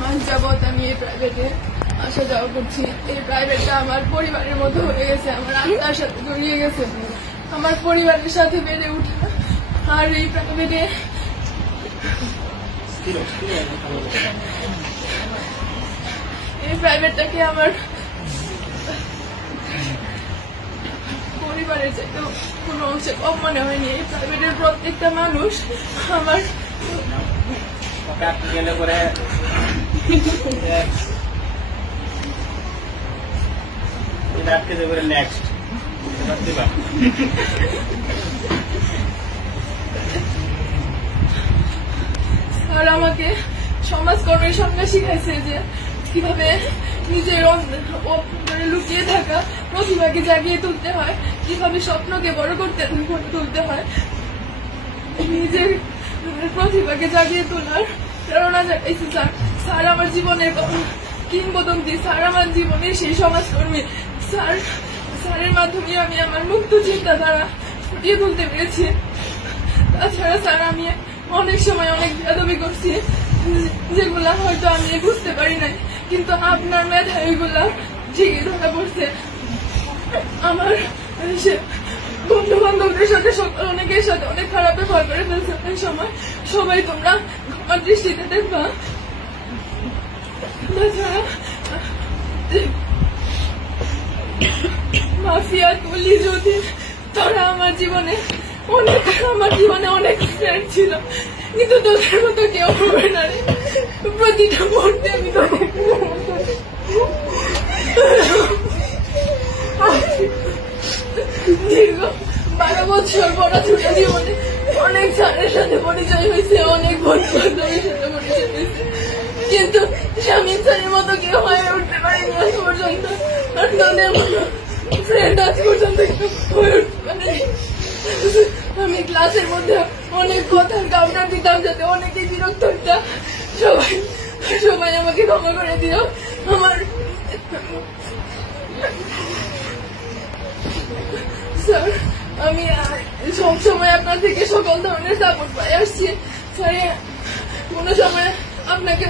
মাস যাবৎ আমি এই প্রাইভেটে আসা যাওয়া করছি। এই প্রাইভেটটা আমার পরিবারের মতো হয়ে গেছে, আমার আত্মার সাথে জড়িয়ে গেছে, আমার পরিবারের সাথে বেড়ে উঠা। আর এই প্রাইভেটটাকে আমার পরিবারের চাইতেও কোনো অংশে কম মনে হয়নি। এই প্রাইভেটের প্রত্যেকটা মানুষ আমার স্যার আমাকে সমাজকর্মের সঙ্গে শিখাইছে যে কিভাবে নিজের লুকিয়ে থাকা প্রতিভাকে জাগিয়ে তুলতে হয়, কিভাবে স্বপ্নকে বড় করতে তুলতে হয়, নিজের প্রতিভাকে জাগিয়ে তোলার প্রেরণা জাগাইছে স্যার। স্যার আমার জীবনের কিংবদন্তি, স্যার আমার জীবনের সেই সমাজকর্মী। স্যারের মাধ্যমে আমি আমার মুক্ত চিন্তাধারা ফুটিয়ে তুলতে পেরেছি। তাছাড়া স্যার আমি অনেক সময় অনেক বেয়াদবি করছি, যেগুলা হয়তো আমি বুঝতে পারি নাই, কিন্তু আপনার মেধায় ওইগুলা ঠিকই ধরা পড়ছে। আমার বন্ধু বান্ধবদের সাথে অনেকের সাথে অনেক খারাপ ব্যবহার করে ফেলছে। ওই সময় সবাই তোমরা আমার দৃষ্টিতে দেখবা। তাছাড়া মাফিয়া তুলি যদি তোরা আমার জীবনে অনেক ফ্রেন্ড ছিল, কিন্তু তোদের মতো কেউ হবে না রে। প্রতিটা মুহূর্তে আমি দীর্ঘ 12 বছর পড়াশোনা জীবনে অনেক স্যারের সাথে পরিচয় হয়েছে, অনেক বন্ধু বান্ধবের সাথে পরিচয় হয়েছে, কিন্তু স্বামী স্যারের মতো কেউ হয়ে উঠতে পারিনি আজ পর্যন্ত। আর তোদের মতো ফ্রেন্ড আজ পর্যন্ত হয়ে উঠতে পারেনি। আমি ক্লাসের মধ্যে অনেক কথার কাউন্টার দিতাম যাতে অনেকেই বিরক্ত হইতা। সবাই আমাকে ক্ষমা করে দিও। আমার স্যার আমি সবসময় আপনার থেকে সকল ধরনের সাপোর্ট পাই আসছি। স্যার কোনো সময় আপনাকে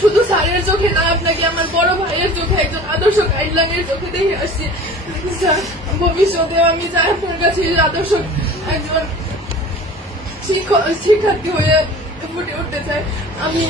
শুধু স্যারের চোখে না, আপনাকে আমার বড় ভাইয়ের চোখে, একজন আদর্শ গাইডলাইনের চোখে দেখে আসছি। স্যার ভবিষ্যতে আমি চাই আপনার কাছে আদর্শ একজন শিক্ষার্থী হয়ে ফুটে উঠতে চাই। আমি